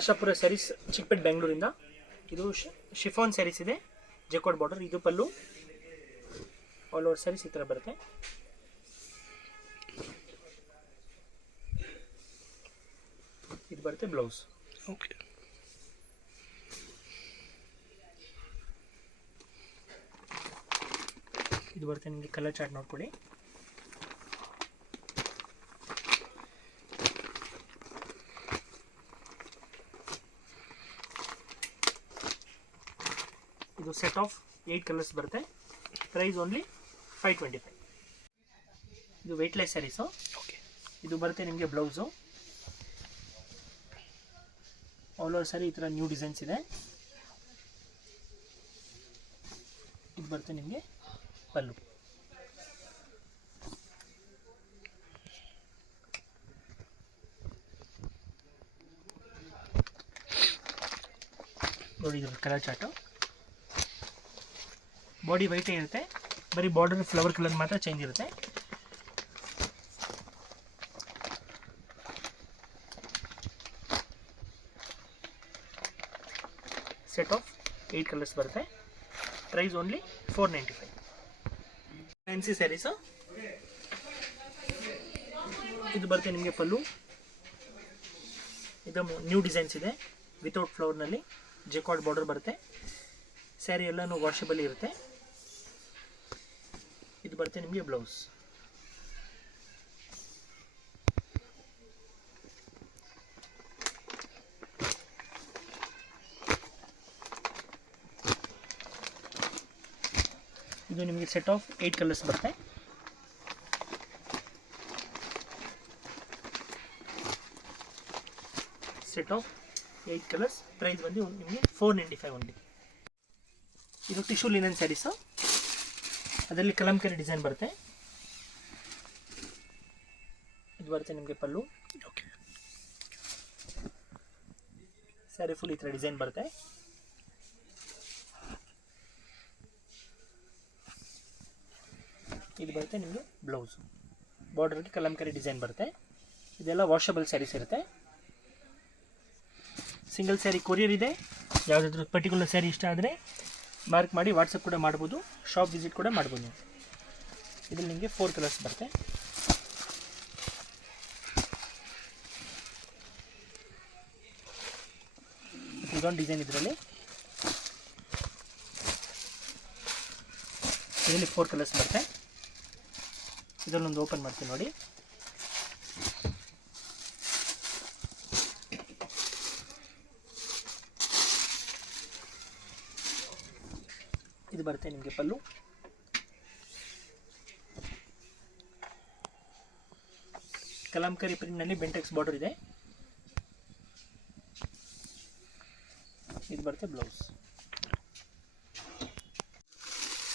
ಆಶಾಪುರ ಸ್ಯಾರೀಸ್ ಚಿಕ್ಕಪೇಟೆ ಬೆಂಗಳೂರಿಂದ. ಇದು ಶಿಫಾನ್ ಸ್ಯಾರೀಸ್ ಇದೆ, ಜೆಕಾರ್ಡ್ ಬಾರ್ಡರ್. ಇದು ಪಲ್ಲು, ಆಲ್ ಓವರ್ ಸ್ಯಾರೀಸ್ ಈ ಥರ ಬರುತ್ತೆ. ಇದು ಬರುತ್ತೆ ಬ್ಲೌಸ್. ಓಕೆ. ಇದು ಬರುತ್ತೆ ನಿಮಗೆ ಕಲರ್ ಚಾರ್ಟ್ ನೋಡ್ಕೊಳ್ಳಿ. ಇದು ಸೆಟ್ ಆಫ್ 8 ಕಲರ್ಸ್ ಬರುತ್ತೆ. Price only 525. ಇದು ವೆಯ್ಟ್ಲೆಸ್ ಸ್ಯಾರೀಸು. ಓಕೆ. ಇದು ಬರುತ್ತೆ ನಿಮಗೆ ಬ್ಲೌಸು. ಆಲ್ ಓವರ್ ಸ್ಯಾರಿ ಈ ಥರ ನ್ಯೂ ಡಿಸೈನ್ಸ್ ಇದೆ. ಇದು ಬರುತ್ತೆ ನಿಮಗೆ ಪಲ್ಲು. ನೋಡಿ ಇದು ಕಲರ್ ಚಾರ್ಟು. ಬಾಡಿ ವೈಟೇ ಇರುತ್ತೆ, ಬರೀ ಬಾರ್ಡರ್ ಫ್ಲವರ್ ಕಲರ್ ಮಾತ್ರ ಚೇಂಜ್ ಇರುತ್ತೆ. ಸೆಟ್ ಆಫ್ 8 ಕಲರ್ಸ್ ಬರುತ್ತೆ. Price only 495. ಫ್ಯಾನ್ಸಿ ಸ್ಯಾರೀಸು. ಇದು ಬರುತ್ತೆ ನಿಮಗೆ ಪಲ್ಲು. ಇದು ನ್ಯೂ ಡಿಸೈನ್ಸ್ ಇದೆ, ವಿತೌಟ್ ಫ್ಲವರ್ನಲ್ಲಿ ಜೆಕಾರ್ಡ್ ಬಾರ್ಡರ್ ಬರುತ್ತೆ. ಸ್ಯಾರಿ ಎಲ್ಲನೂ ವಾಷಬಲ್ ಇರುತ್ತೆ. ಇದು ಬರುತ್ತೆ ನಿಮಗೆ ಬ್ಲೌಸ್. ಇದು ನಿಮಗೆ ಸೆಟ್ ಆಫ್ 8 ಕಲರ್ಸ್ ಬರುತ್ತೆ. Set of 8 colours. ಪ್ರೈಸ್ ಬಂದು ನಿಮಗೆ 495 ಓನ್ಲಿ. ಇದು ಟಿಶ್ಯೂ ಲಿನನ್ ಸ್ಯಾರೀಸು. ಅದರಲ್ಲಿ ಕಲಂಕರಿ ಡಿಸೈನ್ ಬರುತ್ತೆ. ಇದು ಬರುತ್ತೆ ನಿಮಗೆ ಪಲ್ಲು. ಓಕೆ. ಸ್ಯಾರಿ ಫುಲ್ ಈ ಥರ ಡಿಸೈನ್ ಬರುತ್ತೆ. ಇದು ಬರುತ್ತೆ ನಿಮಗೆ ಬ್ಲೌಸು. ಬಾರ್ಡರ್ಗೆ ಕಲಂಕರಿ ಡಿಸೈನ್ ಬರುತ್ತೆ. ಇದೆಲ್ಲ ವಾಷಬಲ್ ಸ್ಯಾರೀಸ್ ಇರುತ್ತೆ. ಸಿಂಗಲ್ ಸ್ಯಾರಿ ಕೊರಿಯರ್ ಇದೆ. ಯಾವುದಾದ್ರೂ ಪರ್ಟಿಕ್ಯುಲರ್ ಸ್ಯಾರಿ ಇಷ್ಟ ಆದರೆ ಮಾರ್ಕ್ ಮಾಡಿ ವಾಟ್ಸಪ್ ಕೂಡ ಮಾಡ್ಬೋದು, ಶಾಪ್ ವಿಸಿಟ್ ಕೂಡ ಮಾಡ್ಬೋದು ನೀವು. ಇದರಲ್ಲಿ ನಿಮಗೆ 4 ಕಲರ್ಸ್ ಬರುತ್ತೆ. ಇದೊಂದು ಡಿಸೈನ್ ಇದರಲ್ಲಿ 4 ಕಲರ್ಸ್ ಬರುತ್ತೆ. ಇದರಲ್ಲೊಂದು ಓಪನ್ ಮಾಡ್ತೀನಿ ನೋಡಿ. ಇದು ಬರುತ್ತೆ ನಿಮಗೆ ಪಲ್ಲು. ಕಲಂಕರಿ ಪ್ರಿಂಟ್ನಲ್ಲಿ ಬೆಂಟೆಕ್ಸ್ ಬಾರ್ಡರ್ ಇದೆ. ಇದು ಬರುತ್ತೆ ಬ್ಲೌಸ್.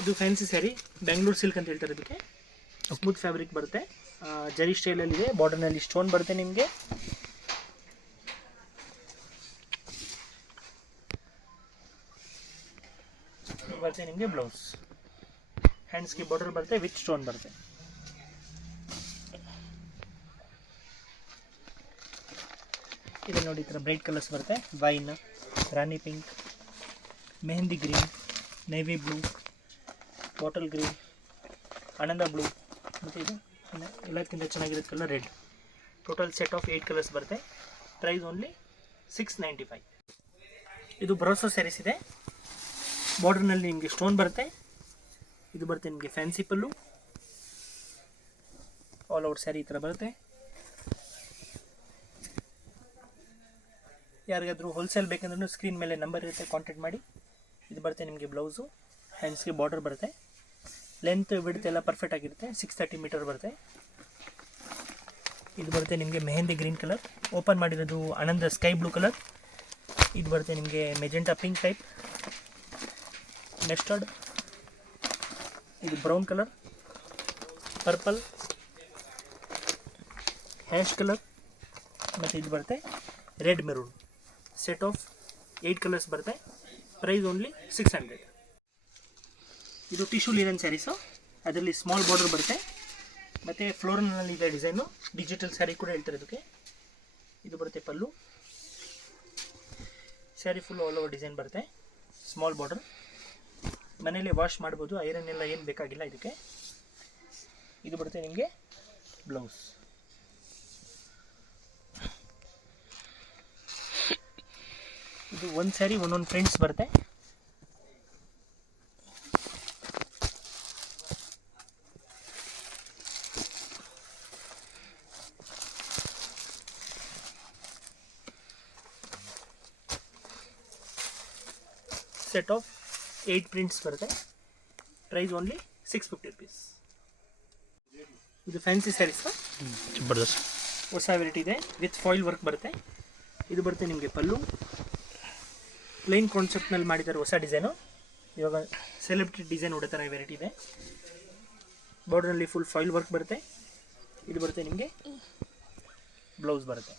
ಇದು ಫ್ಯಾನ್ಸಿ ಸ್ಯಾರಿ, ಬೆಂಗಳೂರು ಸಿಲ್ಕ್ ಅಂತ ಹೇಳ್ತಾರೆ ಇದಕ್ಕೆ. ಸ್ಮೂತ್ ಫ್ಯಾಬ್ರಿಕ್ ಬರುತ್ತೆ, ಜರಿ ಸ್ಟೈಲಲ್ಲಿದೆ. ಬಾರ್ಡರ್ನಲ್ಲಿ ಸ್ಟೋನ್ ಬರುತ್ತೆ ನಿಮಗೆ. ಬರುತ್ತೆ ನಿಮಗೆ ಬ್ಲೌಸ್. ಹ್ಯಾಂಡ್ಸ್ಗೆ ಬಾರ್ಡರ್ ಬರುತ್ತೆ, ವಿತ್ ಸ್ಟೋನ್ ಬರುತ್ತೆ. ಇದು ನೋಡಿ ಈ ಥರ ಬ್ರೈಟ್ ಕಲರ್ಸ್ ಬರುತ್ತೆ. Wine, rani pink, mehndi green, navy blue, bottle green, ಆನಂದ ಬ್ಲೂ, ಮತ್ತು ಇದು ಎಲ್ಲದಕ್ಕಿಂತ ಚೆನ್ನಾಗಿರೋದು colour red. Total set of 8 colours ಬರುತ್ತೆ. Price only 695. ಇದು ಬ್ರೋಸೋ ಸ್ಯಾರೀಸ್ ಇದೆ. ಬಾರ್ಡರ್ನಲ್ಲಿ ನಿಮಗೆ ಸ್ಟೋನ್ ಬರುತ್ತೆ. ಇದು ಬರುತ್ತೆ ನಿಮಗೆ ಫ್ಯಾನ್ಸಿ ಪಲ್ಲು. ಆಲ್ ಓವರ್ ಸ್ಯಾರಿ ಈ ಥರ ಬರುತ್ತೆ. ಯಾರಿಗಾದರೂ ಹೋಲ್ಸೇಲ್ ಬೇಕಂದ್ರೂ ಸ್ಕ್ರೀನ್ ಮೇಲೆ ನಂಬರ್ ಇರುತ್ತೆ, ಕಾಂಟ್ಯಾಕ್ಟ್ ಮಾಡಿ. ಇದು ಬರುತ್ತೆ ನಿಮಗೆ ಬ್ಲೌಸು. ಹ್ಯಾಂಡ್ಸ್ಗೆ ಬಾರ್ಡರ್ ಬರುತ್ತೆ. ಲೆಂತ್ ವಿಡ್ತ್ ಎಲ್ಲ ಪರ್ಫೆಕ್ಟ್ ಆಗಿರುತ್ತೆ. 630 ಮೀಟರ್ ಬರುತ್ತೆ. ಇದು ಬರುತ್ತೆ ನಿಮಗೆ ಮೆಹಂದಿ ಗ್ರೀನ್ ಕಲರ್. ಓಪನ್ ಮಾಡಿರೋದು ಆನಂದ ಸ್ಕೈ ಬ್ಲೂ ಕಲರ್. ಇದು ಬರುತ್ತೆ ನಿಮಗೆ ಮೆಜೆಂಟಾ ಪಿಂಕ್ ಟೈಪ್, ಮಸ್ಟರ್ಡ್, ಇದು brown colour, purple, hash colour, ಮತ್ತು ಇದು ಬರುತ್ತೆ red maroon. Set of 8 colours ಬರುತ್ತೆ. Price only 600. ಇದು ಟಿಶ್ಯೂ ಲಿನನ್ ಸ್ಯಾರೀಸು. ಅದರಲ್ಲಿ ಸ್ಮಾಲ್ ಬಾರ್ಡರ್ ಬರುತ್ತೆ, ಮತ್ತು ಫ್ಲೋರಲ್ನಲ್ಲಿ ಇದೆ ಡಿಸೈನು. ಡಿಜಿಟಲ್ ಸ್ಯಾರಿ ಕೂಡ ಹೇಳ್ತಾರೆ ಇದಕ್ಕೆ. ಇದು ಬರುತ್ತೆ pallu. Sari full all over design ಬರುತ್ತೆ, ಸ್ಮಾಲ್ ಬಾರ್ಡರ್. ಮನೇಲಿ ವಾಶ್ ಮಾಡ್ಬೋದು, ಐರನ್ ಎಲ್ಲ ಏನು ಬೇಕಾಗಿಲ್ಲ ಇದಕ್ಕೆ. ಇದು ಬರುತ್ತೆ ನಿಮಗೆ ಬ್ಲೌಸ್. ಇದು ಒಂದು ಸ್ಯಾರಿ ಒಂದೊಂದು ಪ್ರಿಂಟ್ಸ್ ಬರುತ್ತೆ. ಸೆಟ್ ಆಫ್ 8 ಪ್ರಿಂಟ್ಸ್ ಬರುತ್ತೆ. Price only 650 rupees. ಇದು ಫ್ಯಾನ್ಸಿ ಸ್ಯಾರೀಸ್ ಜಬರ್ದಸ್ತ್ ಹೊಸ ವೆರೈಟಿ ಇದೆ, ವಿತ್ ಫಾಯಿಲ್ ವರ್ಕ್ ಬರುತ್ತೆ. ಇದು ಬರುತ್ತೆ ನಿಮಗೆ ಪಲ್ಲು. ಪ್ಲೇನ್ ಕಾನ್ಸೆಪ್ಟ್ನಲ್ಲಿ ಮಾಡಿದ್ದಾರೆ, ಹೊಸ ಡಿಸೈನು. ಇವಾಗ ಸೆಲೆಬ್ರಿಟಿ ಡಿಸೈನ್ ಹೊಡೆ ಥರ ವೆರೈಟಿ ಇದೆ. ಬಾರ್ಡರ್ನಲ್ಲಿ ಫುಲ್ ಫಾಯಿಲ್ ವರ್ಕ್ ಬರುತ್ತೆ. ಇದು ಬರುತ್ತೆ ನಿಮಗೆ ಬ್ಲೌಸ್ ಬರುತ್ತೆ.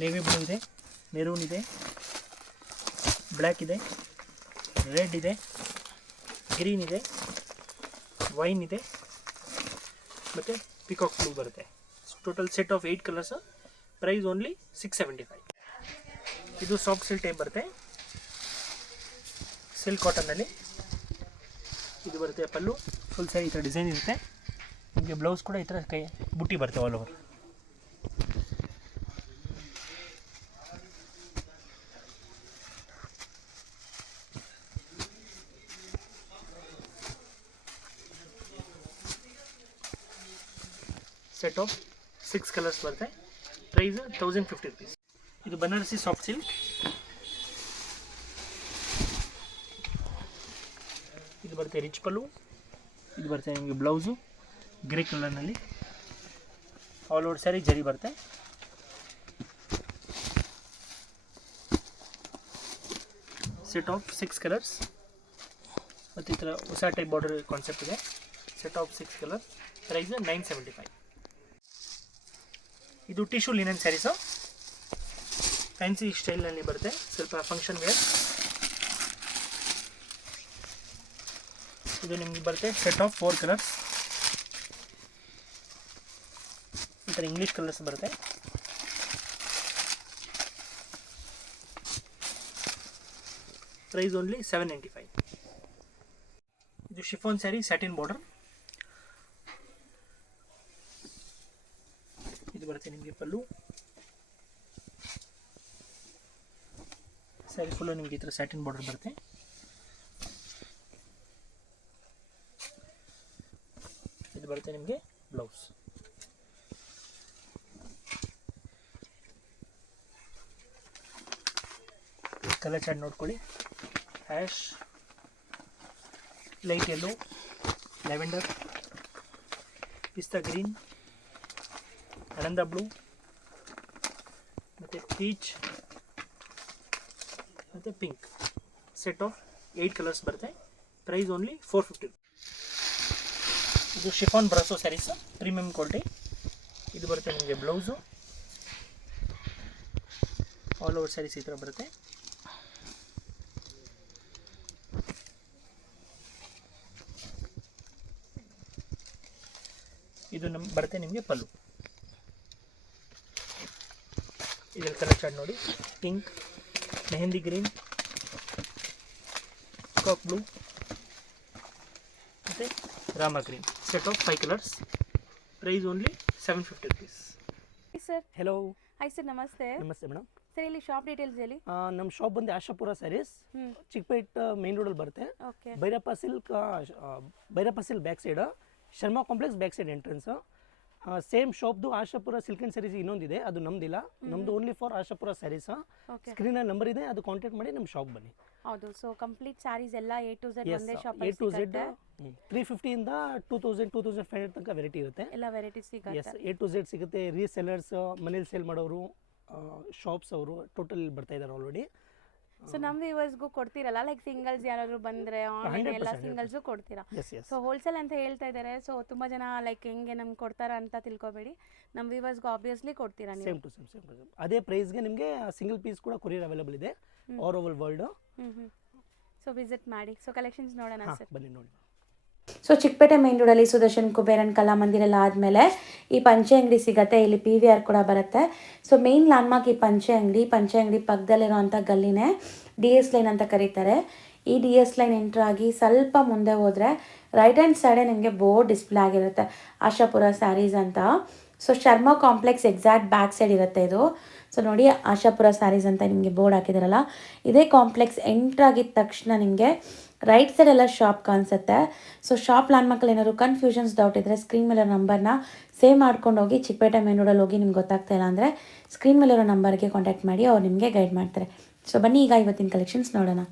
ನೇವಿ ಬ್ಲೂ ಇದೆ, ಮೆರೂನ್ ಇದೆ, ಬ್ಲ್ಯಾಕ್ ಇದೆ, ರೆಡ್ ಇದೆ, ಗ್ರೀನ್ ಇದೆ, ವೈನ್ ಇದೆ, ಮತ್ತು ಪಿಕಾಕ್ ಬ್ಲೂ ಬರುತ್ತೆ. Total set of 8 colours. Price only 675. ಇದು ಸಾಫ್ಟ್ ಸಿಲ್ಕ್ ಟೈಪ್ ಬರುತ್ತೆ, ಸಿಲ್ಕ್ ಕಾಟನ್ನಲ್ಲಿ. ಇದು ಬರುತ್ತೆ ಪಲ್ಲು. ಫುಲ್ ಸ್ಯಾರಿ ಈ ಥರ ಡಿಸೈನ್ ಇರುತ್ತೆ. ನಿಮಗೆ ಬ್ಲೌಸ್ ಕೂಡ ಈ ಥರ ಕೈ ಬುಟ್ಟಿ ಬರುತ್ತೆ all over. Set of 6 colours ಬರುತ್ತೆ. Price 1050 rupees. ಇದು ಬನಾರಸಿ ಸಾಫ್ಟ್ ಸಿಲ್ಕ್. ಇದು ಬರುತ್ತೆ ರಿಚ್ ಪಲ್ಲು. ಇದು ಬರುತ್ತೆ ನಿಮಗೆ ಬ್ಲೌಸು ಗ್ರೇ ಕಲರ್ನಲ್ಲಿ. ಆಲ್ ಓವರ್ ಸ್ಯಾರಿ ಜರಿ ಬರುತ್ತೆ. Set of 6 colours. ಮತ್ತು ಈ ಥರ ಹೊಸ ಟೈಪ್ ಬಾರ್ಡರ್ ಕಾನ್ಸೆಪ್ಟ್ ಇದೆ. Set of 6 colour. ಪ್ರೈಸ್ 975. ಇದು ಟಿಶ್ಯೂ ಲಿನನ್ ಸ್ಯಾರೀಸು, ಫ್ಯಾನ್ಸಿ ಸ್ಟೈಲ್ನಲ್ಲಿ ಬರುತ್ತೆ, ಸ್ವಲ್ಪ ಫಂಕ್ಷನ್ ವೇರ್. ಇದು ನಿಮಗೆ ಬರುತ್ತೆ ಸೆಟ್ ಆಫ್ 4 ಕಲರ್ಸ್. ಈ ಥರ ಇಂಗ್ಲೀಷ್ ಕಲರ್ಸ್ ಬರುತ್ತೆ. Price only 795. ಇದು ಶಿಫಾನ್ ಸ್ಯಾರಿ, ಸ್ಯಾಟಿನ್ ಬಾರ್ಡರ್. ಇದು ಬರುತ್ತೆ ನಿಮಗೆ ಪಲ್ಲು. ಸ್ಯಾರಿ ಫುಲ್ಲು ನಿಮಗೆ ಈ ಥರ ಸ್ಯಾಟಿನ್ ಬಾರ್ಡರ್ ಬರುತ್ತೆ. ಇದು ಬರುತ್ತೆ ನಿಮಗೆ ಬ್ಲೌಸ್. ಕಲರ್ ಚಾರ್ಟ್ ನೋಡ್ಕೊಳ್ಳಿ. ಆ್ಯಶ್, ಲೈಟ್ ಯೆಲ್ಲೋ, ಲ್ಯಾವೆಂಡರ್, ಪಿಸ್ತಾ ಗ್ರೀನ್, ಆನಂದ ಬ್ಲೂ, ಮತ್ತು ಪೀಚ್ ಮತ್ತು ಪಿಂಕ್. ಸೆಟ್ ಆಫ್ 8 ಕಲರ್ಸ್ ಬರುತ್ತೆ. Price only 450. ಇದು chiffon brasso sarees, premium quality. ಇದು ಬರುತ್ತೆ ನಿಮಗೆ ಬ್ಲೌಸು. ಆಲ್ ಓವರ್ ಸ್ಯಾರೀಸ್ ಈ ಥರ ಬರುತ್ತೆ. ಇದು ಬರುತ್ತೆ ನಿಮಗೆ ಪಲ್ಲು. ಇದರಲ್ಲಿ ಕಲರ್ ಚಾರ್ಟ್ ನೋಡಿ. ಪಿಂಕ್, ಮೆಹಂದಿ ಗ್ರೀನ್, ಕಾಕ್ ಬ್ಲೂ ಮತ್ತು rama green. Set of 5 colours. Price only 750 rupees. Sir hello. Hi sir, ನಮಸ್ತೆ. ನಮಸ್ತೆ ಮೇಡಮ್. ಸರ್ ಇಲ್ಲಿ ಶಾಪ್ ಡೀಟೇಲ್ಸ್ ಹೇಳಿ. ನಮ್ಮ ಶಾಪ್ ಬಂದು ಆಶಾಪುರ ಸ್ಯಾರೀಸ್, ಚಿಕ್ಕಪೇಟ್ ಮೇನ್ ರೋಡಲ್ಲಿ ಬರುತ್ತೆ. Okay. Bhairappa silk back side, Sharma complex back side entrance. Same ಶಾಪ್ದು ಆಶಾಪುರ ಸಿಲ್ಕ್ ಆ್ಯಂಡ್ ಸ್ಯಾರೀಸ್ ಇನ್ನೊಂದಿದೆ, ಅದು ನಮ್ದಿಲ್ಲ. ನಮ್ದು ಓನ್ಲಿ ಫಾರ್ ಆಶಾಪುರ ಸ್ಯಾರೀಸ್. ಸ್ಕ್ರೀನಲ್ಲಿ ನಂಬರ್ ಇದೆ, ಅದು ಕಾಂಟ್ಯಾಕ್ಟ್ ಮಾಡಿ ನಮ್ಮ ಶಾಪ್ ಬನ್ನಿ. ಹೌದು. ಸೊ ಕಂಪ್ಲೀಟ್ ಸ್ಯಾರೀಸ್ ಎಲ್ಲ A to Z ಒಂದೇ ಶಾಪ್ A to Z 350 ಇಂದ 2000 2500 ತನಕ ವೆರೈಟಿ ಇರುತ್ತೆ. ಎಲ್ಲ ವೆರೈಟೀಸ್ ಸಿಗುತ್ತೆ. A to Z ಸಿಗುತ್ತೆ. ರೀಸೆಲ್ಲರ್ಸ್, ಮನೇಲಿ ಸೇಲ್ ಮಾಡೋರು, ಶಾಪ್ಸ್ ಅವರು ಟೋಟಲ್ ಬರ್ತಾ ಇದ್ದಾರೆ ಆಲ್ರೆಡಿ. ಸೊ ನಮ್ಮ ವ್ಯೂವರ್ಸ್ಗೂ ಕೊಡ್ತೀರಲ್ಲ, ಲೈಕ್ ಸಿಂಗಲ್ಸ್ ಯಾರಾದರೂ ಬಂದರೆ ಆನ್ಲೈನ್ ಎಲ್ಲ ಸಿಂಗಲ್ಸು ಕೊಡ್ತೀರಾ? ಸೊ ಹೋಲ್ಸೇಲ್ ಅಂತ ಹೇಳ್ತಾ ಇದ್ದಾರೆ. ಸೊ ತುಂಬ ಜನ ಲೈಕ್ ಹೆಂಗೆ ನಮ್ಗೆ ಕೊಡ್ತಾರ ಅಂತ ತಿಳ್ಕೊಬೇಡಿ, ನಮ್ಮ ವ್ಯೂವರ್ಸ್ಗೂ ಆಬ್ವಿಯಸ್ಲಿ ಕೊಡ್ತೀರಾ ನೀವು. ಸೇಮ್ ಟು ಸೇಮ್ ಅದೇ ಪ್ರೈಸ್ಗೆ ನಿಮಗೆ ಸಿಂಗಲ್ ಪೀಸ್ ಕೂಡ ಕೊರಿಯರ್ ಅವೈಲೇಬಲ್ ಇದೆ all over world. So visit ಮಾಡಿ. ಸೊ ಕಲೆಕ್ಷನ್ಸ್ ನೋಡೋಣ ಸರ್, ಬನ್ನಿ ನೋಡಿ. ಸೊ ಚಿಕ್ಕಪೇಟೆ ಮೇನ್ ರೋಡಲ್ಲಿ ಸುದರ್ಶನ್ ಕುಬೇರನ್ ಕಲಾಮಂದಿರ ಎಲ್ಲ ಆದಮೇಲೆ ಈ ಪಂಚೆ ಅಂಗಡಿ ಸಿಗುತ್ತೆ. ಇಲ್ಲಿ PVR ಕೂಡ ಬರುತ್ತೆ. ಸೊ ಮೇನ್ ಲ್ಯಾಂಡ್ಮಾರ್ಕ್ ಈ ಪಂಚೆ ಅಂಗಡಿ ಪಕ್ಕದಲ್ಲಿರೋಂಥ ಗಲ್ಲಿನೇ DS ಲೈನ್ ಅಂತ ಕರೀತಾರೆ. ಈ DS ಲೈನ್ ಎಂಟ್ರ್ ಆಗಿ ಸ್ವಲ್ಪ ಮುಂದೆ ಹೋದರೆ ರೈಟ್ ಹ್ಯಾಂಡ್ ಸೈಡೇ ನಿಮಗೆ ಬೋರ್ಡ್ ಡಿಸ್ಪ್ಲೇ ಆಗಿರುತ್ತೆ, ಆಶಾಪುರ ಸ್ಯಾರೀಸ್ ಅಂತ. So Sharma complex exact back side ಇರುತ್ತೆ ಇದು. ಸೊ ನೋಡಿ ಆಶಾಪುರ ಸ್ಯಾರೀಸ್ ಅಂತ ನಿಮಗೆ ಬೋರ್ಡ್ ಹಾಕಿದಾರಲ್ಲ, ಇದೇ ಕಾಂಪ್ಲೆಕ್ಸ್ ಎಂಟ್ರಾಗಿದ್ದ ತಕ್ಷಣ ನಿಮಗೆ ರೈಟ್ ಸೈಡ್ ಎಲ್ಲ ಶಾಪ್ ಕಾಣಿಸುತ್ತೆ. ಸೊ ಶಾಪ್ ಲ್ಯಾಂಡ್ಮಾರ್ಕಲ್ಲಿ ಏನಾದ್ರು ಕನ್ಫ್ಯೂಷನ್ಸ್ ಡೌಟ್ ಇದ್ದರೆ ಸ್ಕ್ರೀನ್ ಮೇಲೆ ನಂಬರ್ನ ಸೇವ್ ಮಾಡ್ಕೊಂಡು ಹೋಗಿ. ಚಿಕ್ಕಪೇಟೆ ಮೇನ್ ರೋಡಲ್ಲಿ ಹೋಗಿ ನಿಮ್ಗೆ ಗೊತ್ತಾಗ್ತಾ ಇಲ್ಲ ಅಂದರೆ ಸ್ಕ್ರೀನ್ ಮೇಲಿರೋ ನಂಬರ್ಗೆ ಕಾಂಟ್ಯಾಕ್ಟ್ ಮಾಡಿ, ಅವ್ರು ನಿಮಗೆ ಗೈಡ್ ಮಾಡ್ತಾರೆ. ಸೊ ಬನ್ನಿ ಈಗ ಇವತ್ತಿನ ಕಲೆಕ್ಷನ್ಸ್ ನೋಡೋಣ.